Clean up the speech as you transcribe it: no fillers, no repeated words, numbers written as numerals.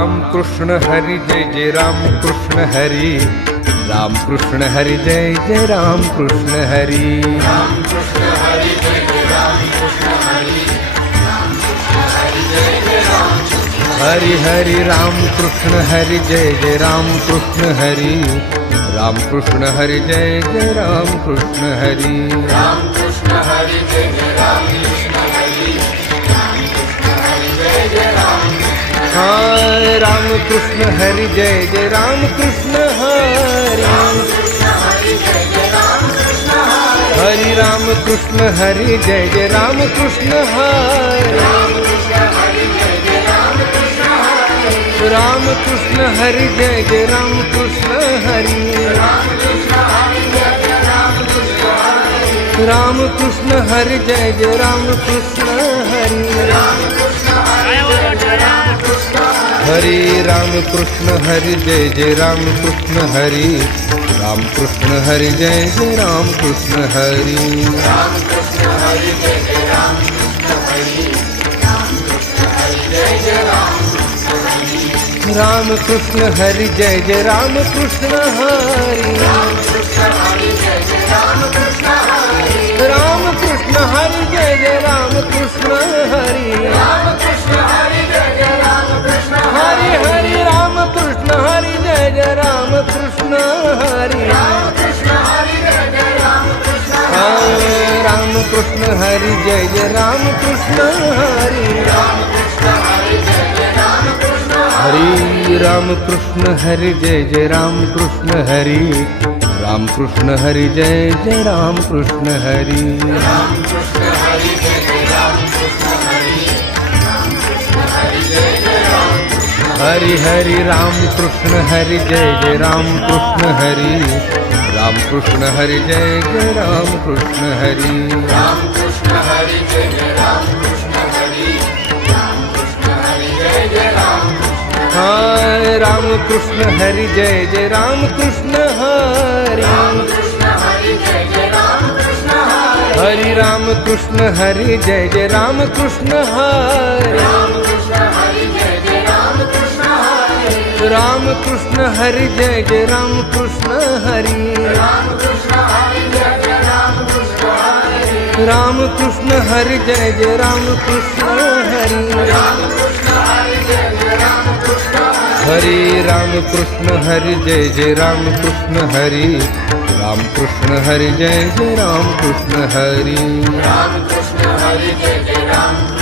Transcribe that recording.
राम कृष्ण हरि जय जय राम कृष्ण हरि राम कृष्ण हरि जय जय राम कृष्ण हरि राम कृष्ण हरि जय जय राम कृष्ण हरि राम कृष्ण हरि जय जय राम कृष्ण हरि हरि राम कृष्ण हरि जय जय राम कृष्ण हरि राम कृष्ण हरि जय जय राम कृष्ण हरि राम कृष्ण हरि जय जय राम कृष्ण हरि राम कृष्ण हरि जय जय राम कृष्ण हाय राम कृष्ण हरि जय जय राम कृष्ण हरि कृष्ण हरि जय जय राम कृष्ण हरि हरि राम कृष्ण हरि जय जय राम कृष्ण हरि कृष्ण हरि जय जय राम कृष्ण हरि राम कृष्ण हरि जय जय राम कृष्ण हरि कृष्ण हरि जय जय राम कृष्ण हरि राम कृष्ण हरि जय जय राम कृष्ण हरि कृष्ण हरि जय जय राम कृष्ण हरि राम कृष्ण हरि जय जय राम कृष्ण हरि राम कृष्ण हरि जय जय राम कृष्ण हरि राम कृष्ण हरि जय जय राम कृष्ण हरि राम कृष्ण हरि जय जय राम कृष्ण हरि राम कृष्ण हरि जय जय राम कृष्ण हरि कृष्ण हरि जय जय राम कृष्ण हरि राम कृष्ण हरि जय जय राम कृष्ण हरि कृष्ण हरि जय जय राम कृष्ण हरि हरि राम कृष्ण हरि जय जय राम कृष्ण हरि कृष्ण हरि जय जय राम कृष्ण हाय राम कृष्ण हरि जय जय राम कृष्ण हरि कृष्ण हरि जय जय राम कृष्ण हरि राम कृष्ण हरि जय जय राम कृष्ण हरि राम कृष्ण हरि जय जय राम कृष्ण हरि कृष्ण हरि जय जय राम कृष्ण हरि राम कृष्ण हरि जय जय राम कृष्ण हरि हरि राम कृष्ण हरि जय जय राम कृष्ण हरि राम कृष्ण हरि जय जय राम कृष्ण हरि कृष्ण हरि जय जय राम कृष्ण हरि राम कृष्ण हरि जय जय राम कृष्ण हाय राम कृष्ण हरि जय जय राम कृष्ण हरि कृष्ण हरि जय जय राम कृष्ण हरि हरि राम कृष्ण हरि जय जय राम कृष्ण हरि कृष्ण हरि जय जय राम कृष्ण हरि राम कृष्ण हरि जय जय राम कृष्ण हरि कृष्ण हरि जय जय राम कृष्ण हरि राम कृष्ण हरि जय जय राम कृष्ण हरि कृष्ण हरि जय जय राम कृष्ण हरि राम कृष्ण हरि जय जय राम कृष्ण हरि राम कृष्ण हरि जय जय राम कृष्ण हरि कृष्ण हरि जय जय राम